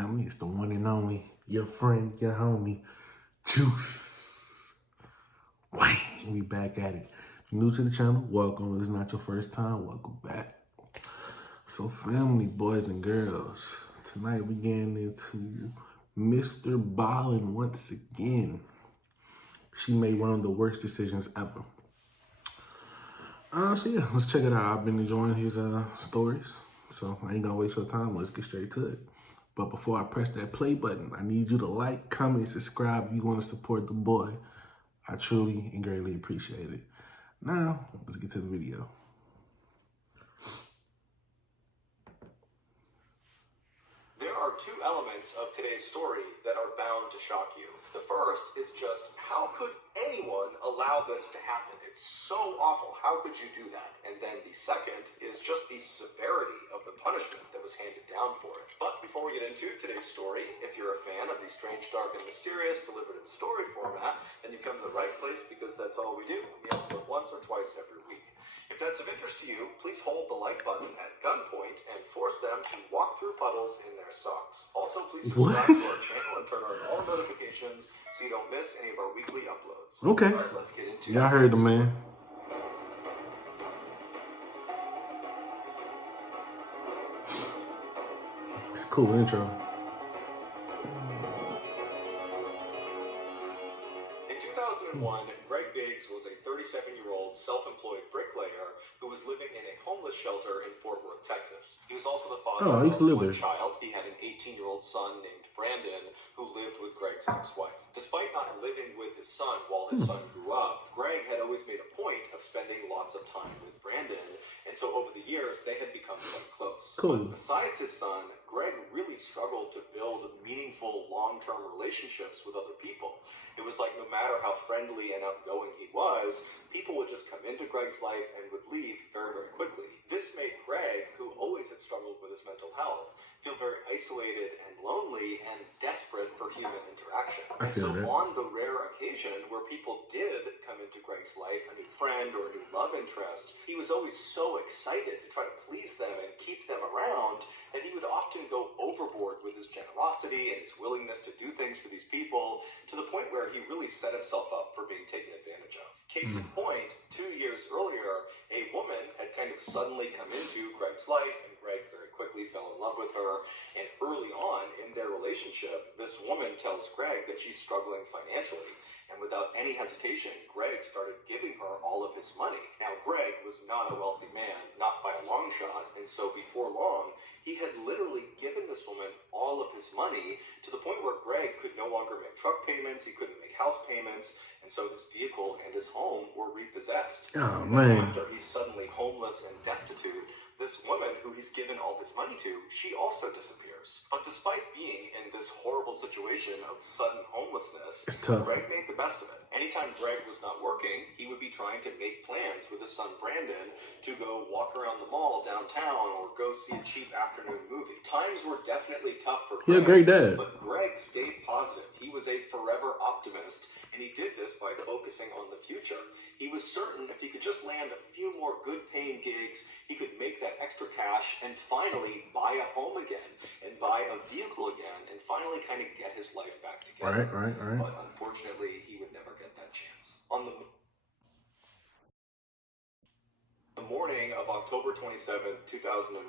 family? It's the one and only, your friend, your homie, Juice. Wait, we back at it. If you're new to the channel, welcome. If it's not your first time, welcome back. So family, boys and girls, tonight we getting into MrBallen once again. She made one of the worst decisions ever. So yeah, let's check it out. I've been enjoying his stories, so I ain't gonna waste your time. Let's get straight to it. But before I press that play button, I need you to like, comment, subscribe if you want to support the boy. I truly and greatly appreciate it. Now, let's get to the video. There are two elements of today's story that are bound to shock you. The first is just, how could anyone allow this to happen? It's so awful. How could you do that? And then the second is just the severity of the punishment that was handed down for it. But before we get into today's story, if you're a fan of the strange, dark, and mysterious delivered in story format, then you've come to the right place, because that's all we do. We upload once or twice every week. If that's of interest to you, please hold the like button at gunpoint and force them to walk through puddles in their socks. Also, please subscribe to our channel and turn on all notifications so you don't miss any of our weekly uploads. Okay. All right, let's get into it. Y'all heard the man. It's a cool intro. In 2001, Greg Biggs was a 37-year-old self-employed bricklayer who was living in a homeless shelter in Fort Worth, Texas. He was also the father I used to of live one there. child. He had an 18-year-old son named Brandon who lived with Greg's ex-wife. Despite not living with his son while his son grew up, Greg had always made a point of spending lots of time with Brandon, and so over the years they had become quite close. Cool. But besides his son, Greg really struggled to build meaningful long-term relationships with other people. It was like no matter how friendly and outgoing he was, people would just come into Greg's life and would leave very, very quickly. This made Greg, who always had struggled with his mental health, feel very isolated and lonely and desperate for human interaction. And so on the rare occasion where people did come into Greg's life, a new friend or a new love interest, he was always so excited to try to please them and keep them around, and he would often go overboard with his generosity and his willingness to do things for these people, to the point where he really set himself up for being taken advantage of. Case in point, 2 years earlier, a woman had kind of suddenly come into Greg's life, and Greg very quickly fell in love with her. And early on in their relationship, this woman tells Greg that she's struggling financially. And without any hesitation, Greg started giving her all of his money. Now, Greg was not a wealthy man, not by a long shot, and so before long, he had literally given this woman all of his money, to the point where Greg could no longer make truck payments, he couldn't make house payments, and so his vehicle and his home were repossessed. Oh, and man. after he's suddenly homeless and destitute, this woman who he's given all his money to, she also disappears. But despite being in this horrible situation of sudden homelessness, It's tough. Greg made the best of it. Anytime Greg was not working, he would be trying to make plans with his son Brandon to go walk around the mall downtown or go see a cheap afternoon movie. Times were definitely tough for He Greg. a great dad. But Greg stayed positive. He was a forever optimist, and he did this by focusing on the future. He was certain if he could just land a few more good-paying gigs, he could make that extra cash and finally buy a home again and buy a vehicle again and finally kind of get his life back together. Right. But unfortunately, he would never get that chance. On the morning of October 27th, 2001,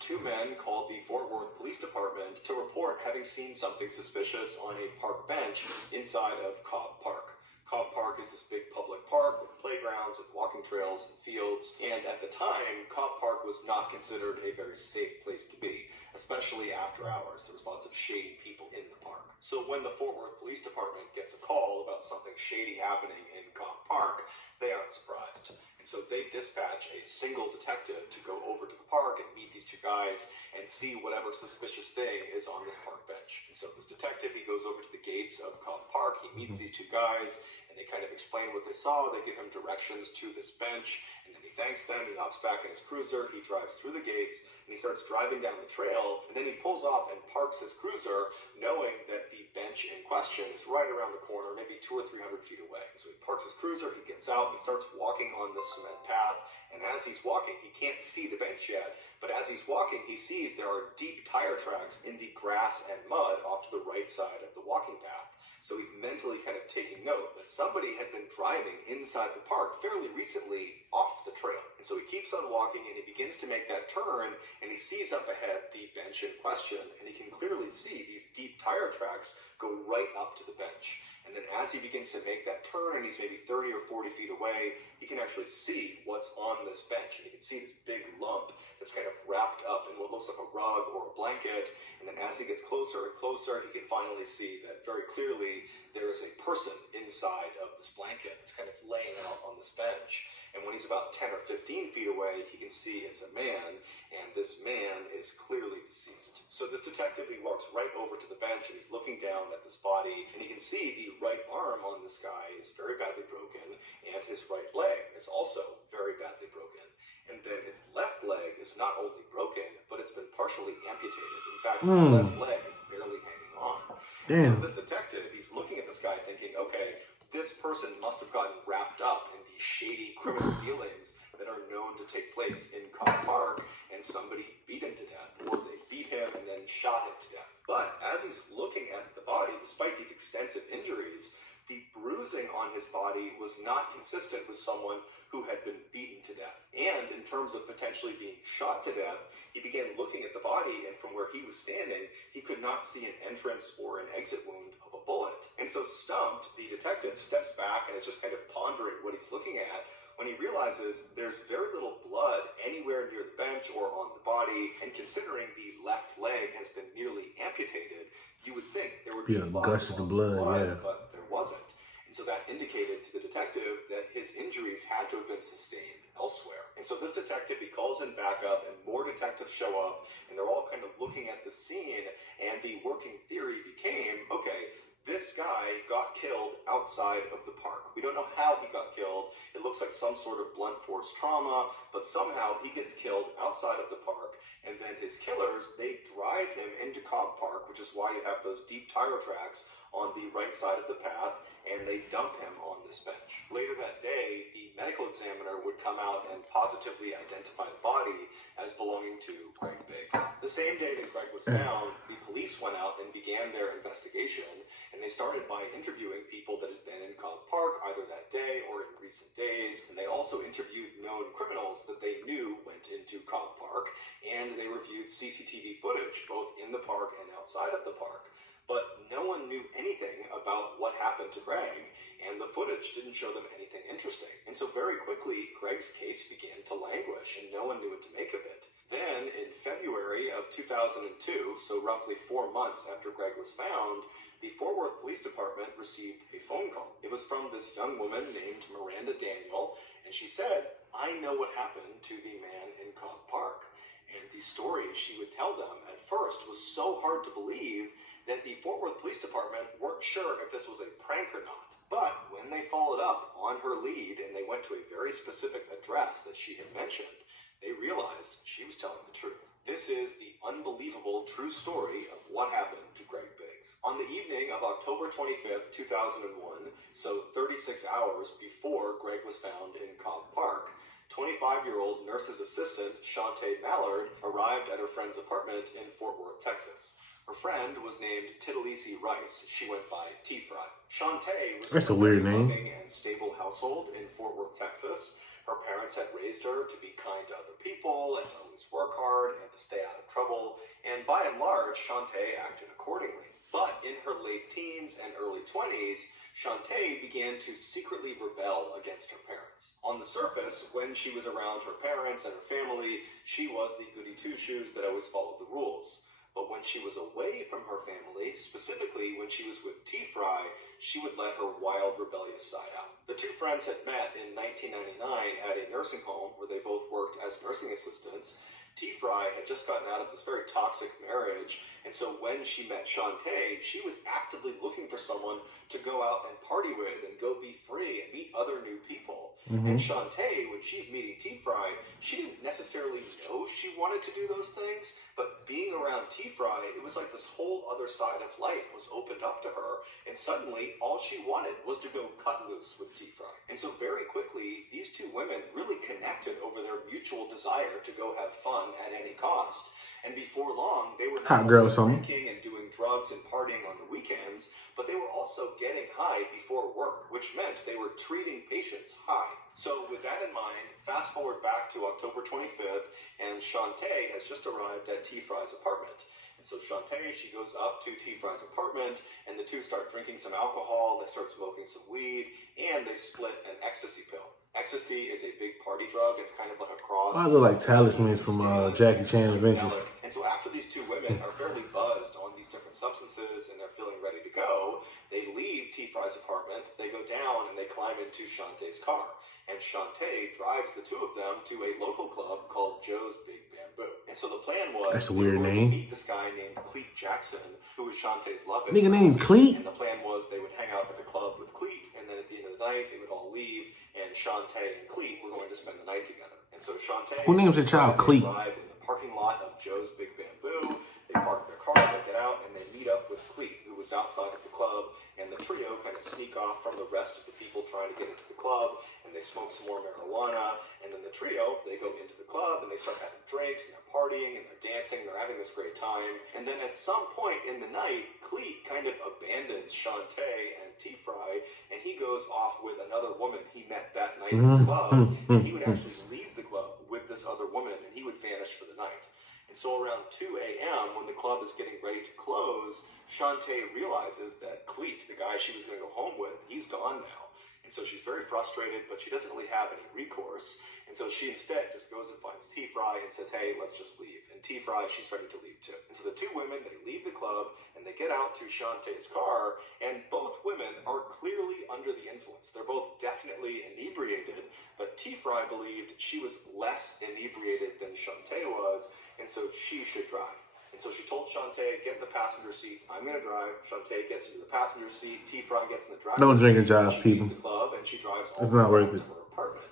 two men called the Fort Worth Police Department to report having seen something suspicious on a park bench inside of Cobb Park. Cobb Park is this big public park with playgrounds and walking trails and fields, and at the time, Cobb Park was not considered a very safe place to be, especially after hours. There was lots of shady people in the park. So when the Fort Worth Police Department gets a call about something shady happening in Cobb Park, they aren't surprised. And so they dispatch a single detective to go over to the park and meet these two guys and see whatever suspicious thing is on this park bench. And so this detective, he goes over to the gates of Cobb Park, he meets these two guys, and they kind of explain what they saw. They give him directions to this bench, and then he thanks them. He hops back in his cruiser. He drives through the gates, and he starts driving down the trail. And then he pulls off and parks his cruiser, knowing that the bench in question is right around the corner, maybe 200 or 300 feet away. So he parks his cruiser. He gets out. He starts walking on the cement path. And as he's walking, he can't see the bench yet, but as he's walking, he sees there are deep tire tracks in the grass and mud off to the right side of the walking path. So he's mentally kind of taking note that somebody had been driving inside the park fairly recently off the trail. And so he keeps on walking, and he begins to make that turn, and he sees up ahead the bench in question, and he can clearly see these deep tire tracks go right up to the bench. And then as he begins to make that turn, and he's maybe 30 or 40 feet away, he can actually see what's on this bench. And he can see this big lump that's kind of wrapped up in what looks like a rug or a blanket. And then as he gets closer and closer, he can finally see that very clearly there is a person inside of this blanket that's kind of laying out on this bench. And when he's about 10 or 15 feet away, he can see it's a man, and this man is clearly deceased. So this detective, he walks right over to the bench, and he's looking down at this body, and he can see the right arm on this guy is very badly broken, and his right leg is also very badly broken. And then his left leg is not only broken, but it's been partially amputated. In fact, the left leg is barely hanging on. Damn. So this detective, he's looking at this guy thinking, okay, this person must have gotten wrapped up in these shady criminal dealings that are known to take place in Cobb Park, and somebody beat him to death, or they beat him and then shot him to death. But as he's looking at the body, despite these extensive injuries, the bruising on his body was not consistent with someone who had been beaten to death. And in terms of potentially being shot to death, he began looking at the body, and from where he was standing, he could not see an entrance or an exit wound of a bullet. And so stumped, the detective steps back and is just kind of pondering what he's looking at when he realizes there's very little blood anywhere near the bench or on the body, and considering the left leg has been nearly amputated, you would think there would be lots of blood, but there wasn't. And so that indicated to the detective that his injuries had to have been sustained elsewhere. And so this detective, he calls in backup, and more detectives show up, and they're all kind of looking at the scene, and the working theory became, okay, this guy got killed outside of the park. We don't know how he got killed. It looks like some sort of blunt force trauma, but somehow he gets killed outside of the park. And then his killers, they drive him into Cobb Park, which is why you have those deep tire tracks on the right side of the path, and they dump him on this bench. Later that day, the medical examiner would come out and positively identify the body as belonging to Greg Biggs. The same day that Greg was found, the police went out and began their investigation, and they started by interviewing people that had been in Cobb Park either that day or in recent days, and they also interviewed known criminals that they knew went into Cobb Park, and they reviewed CCTV footage both in the park and outside of the park. But no one knew anything about what happened to Greg, and the footage didn't show them anything interesting. And so very quickly, Greg's case began to languish, and no one knew what to make of it. Then, in February of 2002, so roughly 4 months after Greg was found, the Fort Worth Police Department received a phone call. It was from this young woman named Miranda Daniel, and she said, "I know what happened to the man in Cobb Park." And the story she would tell them at first was so hard to believe that the Fort Worth Police Department weren't sure if this was a prank or not. But when they followed up on her lead and they went to a very specific address that she had mentioned, they realized she was telling the truth. This is the unbelievable true story of what happened to Greg Biggs. On the evening of October 25th, 2001, so 36 hours before Greg was found in Cobb Park, 25-year-old nurse's assistant, Shantae Mallard, arrived at her friend's apartment in Fort Worth, Texas. Her friend was named Titalisi Rice. She went by T-Fry. Shantae was That's a weird name. Loving and stable household in Fort Worth, Texas. Her parents had raised her to be kind to other people and to always work hard and to stay out of trouble. And by and large, Shantae acted accordingly. But in her late teens and early 20s, Shantae began to secretly rebel against her parents. On the surface, when she was around her parents and her family, she was the goody two-shoes that always followed the rules. But when she was away from her family, specifically when she was with T-Fry, she would let her wild, rebellious side out. The two friends had met in 1999 at a nursing home where they both worked as nursing assistants. T-Fry had just gotten out of this very toxic marriage, and so when she met Shantae, she was actively looking for someone to go out and party with and go be free and meet other new people. And Shantae, when she's meeting T-Fry, she didn't necessarily know she wanted to do those things, but being around T-Fry, it was like this whole other side of life was opened up to her, and suddenly all she wanted was to go cut loose with T-Fry. And so very quickly, these two women really connected over their mutual desire to go have fun at any cost. And before long, they were not only drinking and doing drugs and partying on the weekends, but they were also getting high before work, which meant they were treating patients high. So with that in mind, fast forward back to October 25th, and Shantae has just arrived at T-Fry's apartment. And so Shantae, she goes up to T-Fry's apartment, and the two start drinking some alcohol, they start smoking some weed, and they split an ecstasy pill. Ecstasy is a big party drug. It's kind of like a cross. I look like talismans from Jackie Chan Adventures. And so after these two women are fairly buzzed on these different substances and they're feeling ready to go, they leave T-Fry's apartment, they go down and they climb into Shantae's car. And Shantae drives the two of them to a local club called Joe's Big Bamboo. And so the plan was that's a weird name. To meet this guy named Cleet Jackson, who was Shantae's love interest. Nigga named Cleet? And the plan was they would hang out at the club with Cleet, and then at the end of the night, they would all leave, and Shantae and Cleet were going to spend the night together. And so Shantae... Who names a child Cleet? ...arrived in the parking lot of Joe's Big Bamboo. They park their car, they get out, and they meet up with Cleet, who was outside of the club, and the trio kind of sneak off from the rest of the people trying to get into the club, and they smoke some more marijuana, and then the trio, they go into the club, and they start having drinks, and they're partying, and they're dancing, they're having this great time, and then at some point in the night, Cleet kind of abandons Shantae and T-Fry, and he goes off with another woman he met that night in the club, and he would actually leave the club with this other woman, and he would vanish for the night. And so around 2 a.m., when the club is getting ready to close, Shantae realizes that Cleet, the guy she was going to go home with, he's gone now. And so she's very frustrated, but she doesn't really have any recourse. And so she instead just goes and finds T-Fry and says, hey, let's just leave. And T-Fry, she's ready to leave too. And so the two women, they leave the club and they get out to Shantae's car, and both women are clearly under the influence. They're both definitely inebriated, but T-Fry believed she was less inebriated than Shantae was, and so she should drive. And so she told Shantae, get in the passenger seat, I'm going to drive. Shantae gets into the passenger seat, T-Fry gets in the driver's seat. Don't drink and drive, people. The club, and she drives all it's not worth it. To her apartment.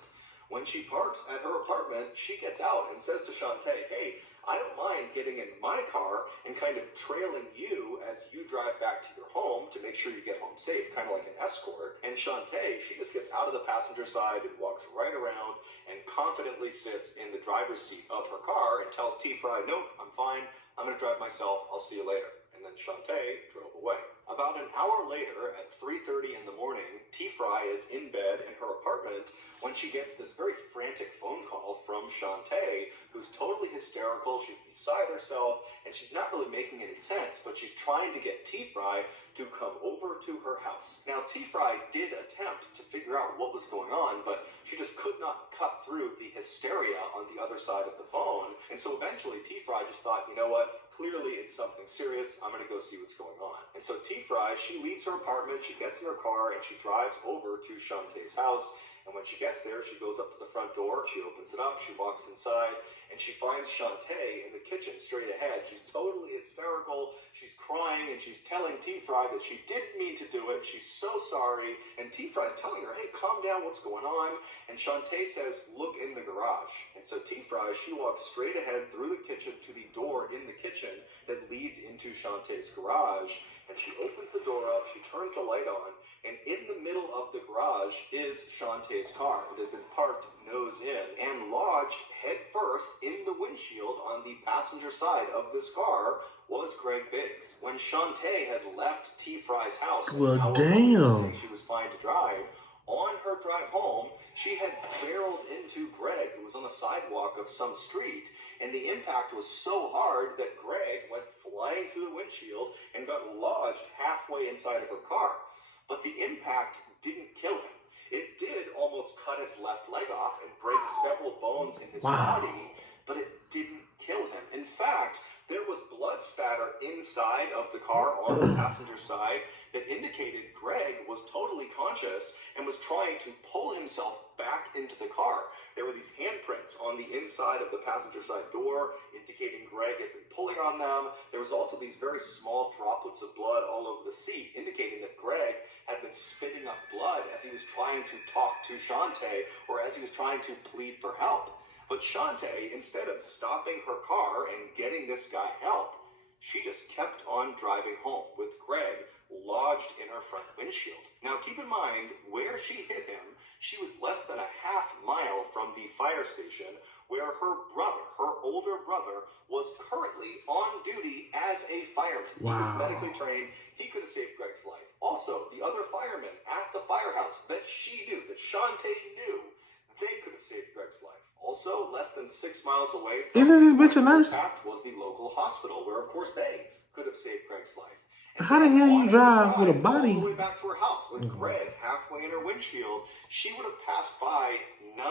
When she parks at her apartment, she gets out and says to Shantae, hey, I don't mind getting in my car and kind of trailing you as you drive back to your home to make sure you get home safe, kind of like an escort. And Shantae, she just gets out of the passenger side and walks right around and confidently sits in the driver's seat of her car and tells T-Fry, nope, I'm fine, I'm going to drive myself, I'll see you later. And then Shantae drove away. About an hour later, at 3:30 in the morning, T-Fry is in bed in her apartment when she gets this very frantic phone call from Shantae, who's totally hysterical, she's beside herself, and she's not really making any sense, but she's trying to get T-Fry to come over to her house. Now, T-Fry did attempt to figure out what was going on, but she just could not cut through the hysteria on the other side of the phone, and so eventually T-Fry just thought, you know what, clearly it's something serious, I'm going to go see what's going on. And so T-Fry, she leaves her apartment, she gets in her car, and she drives over to Shantae's house. And when she gets there, she goes up to the front door, she opens it up, she walks inside, and she finds Shantae in the kitchen straight ahead. She's totally hysterical, she's crying, and she's telling T-Fry that she didn't mean to do it, she's so sorry. And T-Fry's telling her, hey, calm down, what's going on? And Shantae says, look in the garage. And so T-Fry, she walks straight ahead through the kitchen to the door in the kitchen that leads into Shantae's garage. And she opens the door up, she turns the light on, and in the middle of the garage is Shantae's car. It had been parked nose in and lodged head first in the windshield on the passenger side of this car was Greg Biggs. When Shantae had left T-Fry's house, well, damn, she was fine to drive. On her drive home, she had barreled into Greg, who was on the sidewalk of some street, and the impact was so hard that Greg went flying through the windshield and got lodged halfway inside of her car. But the impact didn't kill him. It did almost cut his left leg off and break several bones in his body, but it didn't kill him. In fact, There was blood spatter inside of the car on the passenger side that indicated Greg was totally conscious and was trying to pull himself back into the car. There were these handprints on the inside of the passenger side door indicating Greg had been pulling on them. There was also these very small droplets of blood all over the seat indicating that Greg had been spitting up blood as he was trying to talk to Shantae or as he was trying to plead for help. But Shantae, instead of stopping her car and getting this guy help, she just kept on driving home with Greg lodged in her front windshield. Now keep in mind, where she hit him, she was less than a half mile from the fire station where her brother, her older brother, was currently on duty as a fireman. Wow. He was medically trained. He could have saved Greg's life. Also, the other firemen at the firehouse that she knew, that Shantae knew, they could have saved Greg's life. Also, less than 6 miles away from Isn't this bitch a nurse? was the local hospital, where of course they could have saved Greg's life. And how the hell you drive with a body? All the way back to her house with Greg halfway in her windshield, she would have passed by 9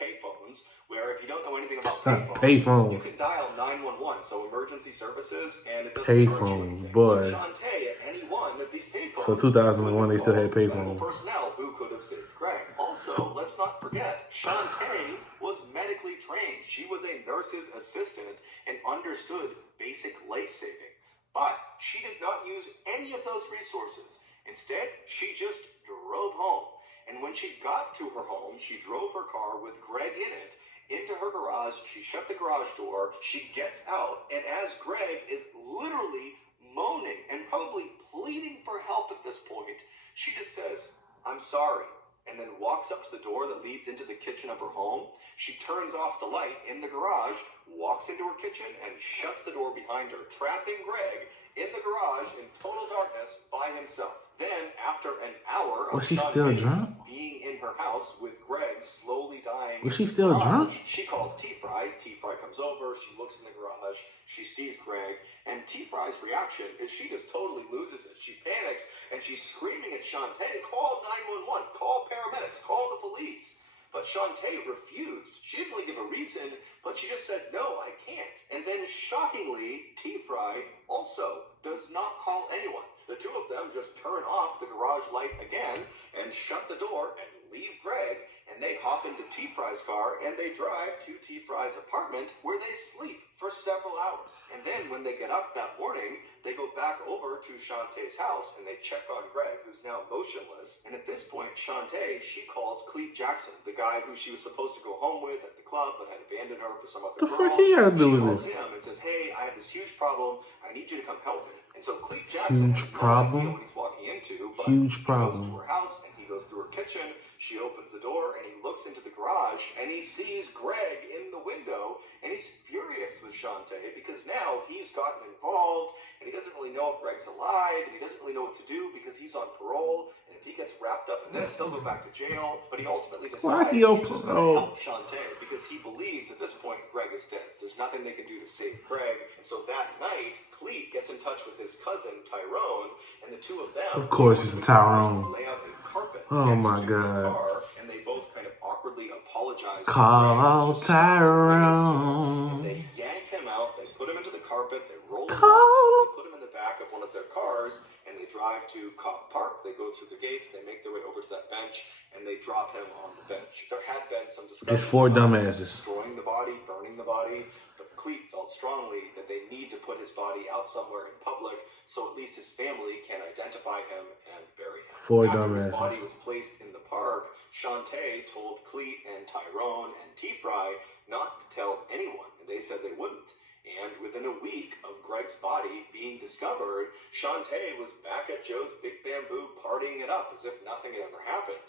payphones. Where if you don't know anything about payphones, you can dial 911, so emergency services, and it doesn't charge you anything. Boy. So Shantae at any one of these payphones. So 2001, they still had payphones. Medical personnel who could have saved Greg. Also, let's not forget, Shantae was medically trained. She was a nurse's assistant and understood basic life saving. But she did not use any of those resources. Instead, she just drove home. And when she got to her home, she drove her car with Greg in it into her garage. She shut the garage door. She gets out. And as Greg is literally moaning and probably pleading for help at this point, she just says, "I'm sorry," and then walks up to the door that leads into the kitchen of her home. She turns off the light in the garage, walks into her kitchen, and shuts the door behind her, trapping Greg in the garage in total darkness by himself. Then, after an hour of she still drunk? being in her house with Greg slowly dying, Was she still drunk? She calls T-Fry. T-Fry comes over. She looks in the garage. She sees Greg, and T-Fry's reaction is she just totally loses it. She panics, and she's screaming at Shantae, "Call 911, call paramedics, call the police." But Shantae refused. She didn't really give a reason, but she just said, "No, I can't." And then, shockingly, T-Fry also does not call anyone. The two of them just turn off the garage light again and shut the door and leave Greg, and they hop into T-Fry's car and they drive to T-Fry's apartment where they sleep for several hours. And then when they get up that morning, they go back over to Shantae's house and they check on Greg, who's now motionless. And at this point, Shantae, she calls Cleet Jackson, the guy who she was supposed to go home with at the club but had abandoned her for some other girl. The fuck he gotta do with this? She calls him and says, "Hey, I have this huge problem. I need you to come help me." And so Cleet Jackson has no idea what he's walking into, but he goes to her house and he goes through her kitchen. She opens the door and he looks into the garage and he sees Greg in the window, and he's furious with Shantae because now he's gotten involved and he doesn't really know if Greg's alive, and he doesn't really know what to do because he's on parole, and if he gets wrapped up in this, he'll go back to jail. But he ultimately decides he's just going to help Shantae because he believes at this point Greg is dead. So there's nothing they can do to save Greg. And so that night, Cleet gets in touch with his cousin Tyrone, and the two of them, of course, it's Tyrone. Lay out a carpet. Oh my God! Car, and they both kind of awkwardly apologize. Call Tyrone. And they yank him out. They put him into the carpet. They roll him out. They put him in the back of one of their cars, and they drive to Cop Park. They go through the gates. They make their way over to that bench, and they drop him on the bench. There had been some discussion. Just 4 dumbasses. Destroying the body, burning the body. But Cleet felt strongly that they need to put his body out somewhere in public so at least his family can identify him and bury him. 4 After dumbasses. his body was placed in the park, Shantae told Cleet and Tyrone and T-Fry not to tell anyone, and they said they wouldn't. And within a week of Greg's body being discovered, Shantae was back at Joe's Big Bamboo partying it up as if nothing had ever happened.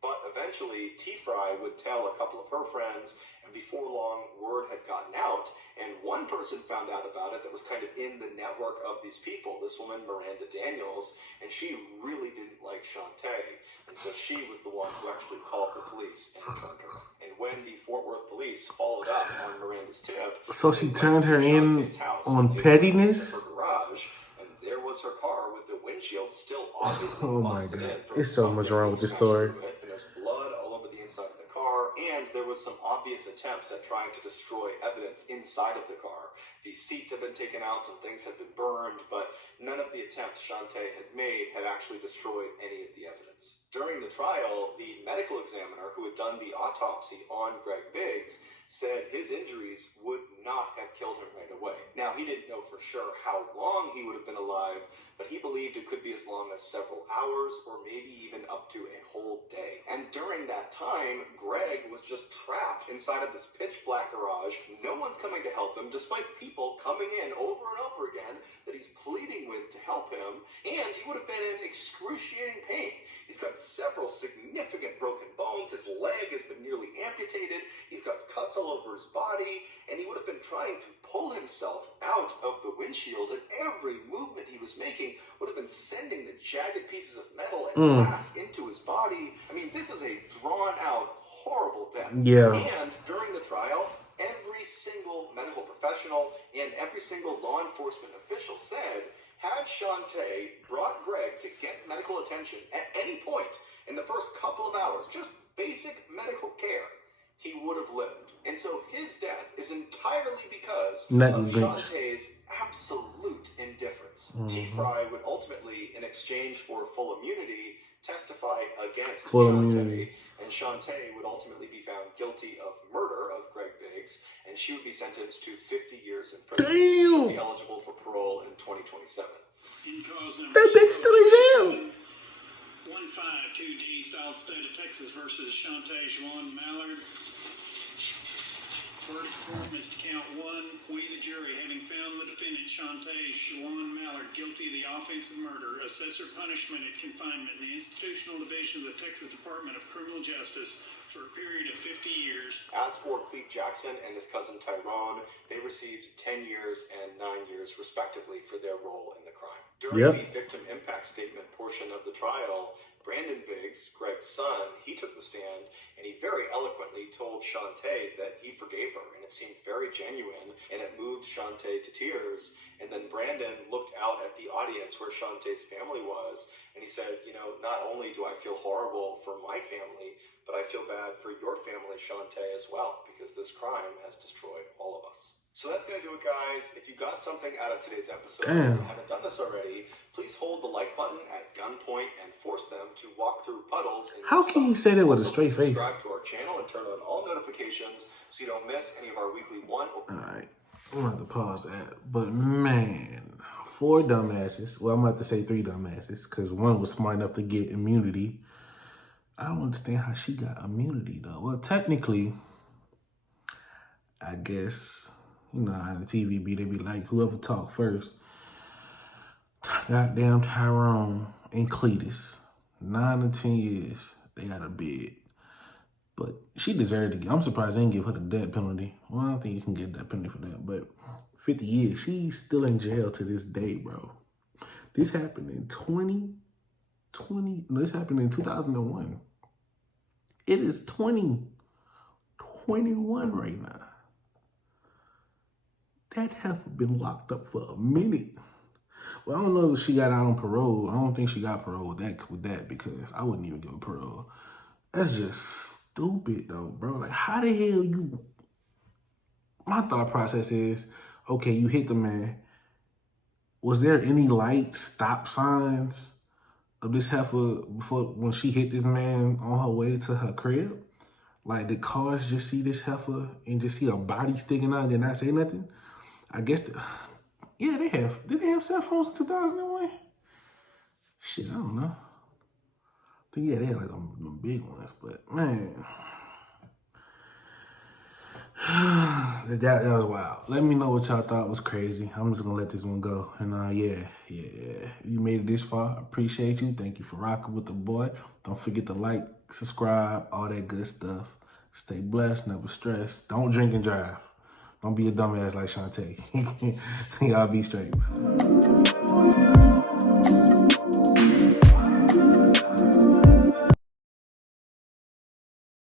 But eventually, T-Fry would tell a couple of her friends, and before long, word had gotten out, and one person found out about it that was kind of in the network of these people, this woman, Miranda Daniels, and she really didn't like Shantae, and so she was the one who actually called the police and turned her. And when the Fort Worth police followed up on Miranda's tip, so she turned her in on pettiness? Her garage, and there was her car with the windshield still obviously oh my busted God. in from There's so much wrong with this story. Blood all over the inside of the car, and there was some obvious attempts at trying to destroy evidence inside of the car. The seats had been taken out, some things had been burned, but none of the attempts Shantae had made had actually destroyed any of the evidence. During the trial, the medical examiner who had done the autopsy on Greg Biggs said his injuries would not have killed him right away. Now, he didn't know for sure how long he would have been alive, but he believed it could be as long as several hours or maybe even up to a whole day. And during that time, Greg was just trapped inside of this pitch black garage. No one's coming to help him, despite people coming in over and over again that he's pleading with to help him, and he would have been in excruciating pain. He's got several significant broken bones, his leg has been nearly amputated, he's got cuts all over his body, and he would have been trying to pull himself out of the windshield, and every movement he was making would have been sending the jagged pieces of metal and glass into his body. I mean, this is a drawn-out, horrible death. Yeah. And during the trial, every single medical professional and every single law enforcement official said, had Shantae brought Greg to get medical attention at any point in the first couple of hours, just basic medical care, he would have lived. And so his death is entirely because of Shantae's absolute indifference. Fright would ultimately, in exchange for full immunity, testify against Shantae, and Shantae would ultimately be found guilty of murder of Greg Biggs, and she would be sentenced to 50 years in prison. She'll be eligible for parole in 2027. That bitch still in jail. 152D styled state of Texas versus Shantae Juan Mallard. Verdict form is to count one. We, the jury, having found the defendant, Shantae Juan Mallard, guilty of the offense of murder, assess her punishment at confinement in the institutional division of the Texas Department of Criminal Justice for a period of 50 years. As for Clete Jackson and his cousin Tyrone, they received 10 years and 9 years, respectively, for their role in the crime. During the victim impact statement portion of the trial, Brandon Biggs, Greg's son, he took the stand, and he very eloquently told Shantae that he forgave her, and it seemed very genuine, and it moved Shantae to tears. And then Brandon looked out at the audience where Shantae's family was, and he said, you know, not only do I feel horrible for my family, but I feel bad for your family, Shantae, as well, because this crime has destroyed all of us. So that's going to do it, guys. If you got something out of today's episode and you haven't done this already, please hold the like button at gunpoint and force them to walk through puddles. How can you say that with a straight face? Subscribe to our channel and turn on all notifications so you don't miss any of our weekly one. Alright, I'm going to have to pause that. But man, 4 dumbasses. Well, I'm about to say 3 dumbasses because one was smart enough to get immunity. I don't understand how she got immunity, though. Well, technically, I guess, you know how the TV be, they be like, whoever talk first. Goddamn Tyrone and Cletus. 9 to 10 years, they got a bid. But she deserved to get, I'm surprised they didn't give her the death penalty. Well, I don't think you can get that penalty for that, but 50 years, she's still in jail to this day, bro. This happened in 2001. It is 2021 right now. That heifer been locked up for a minute. Well, I don't know if she got out on parole. I don't think she got parole with that because I wouldn't even give her parole. That's just stupid though, bro. Like, how the hell you... My thought process is, okay, you hit the man. Was there any light stop signs of this heifer before when she hit this man on her way to her crib? Like, did cars just see this heifer and just see a body sticking out and did not say nothing? I guess, yeah, they have. Did they have cell phones in 2001? Shit, I don't know. I think, yeah, they had like them big ones, but man. that was wild. Let me know what y'all thought was crazy. I'm just gonna let this one go. And yeah. If you made it this far, I appreciate you. Thank you for rocking with the boy. Don't forget to like, subscribe, all that good stuff. Stay blessed, never stress. Don't drink and drive. Don't be a dumbass like Shantae. Y'all be straight, man.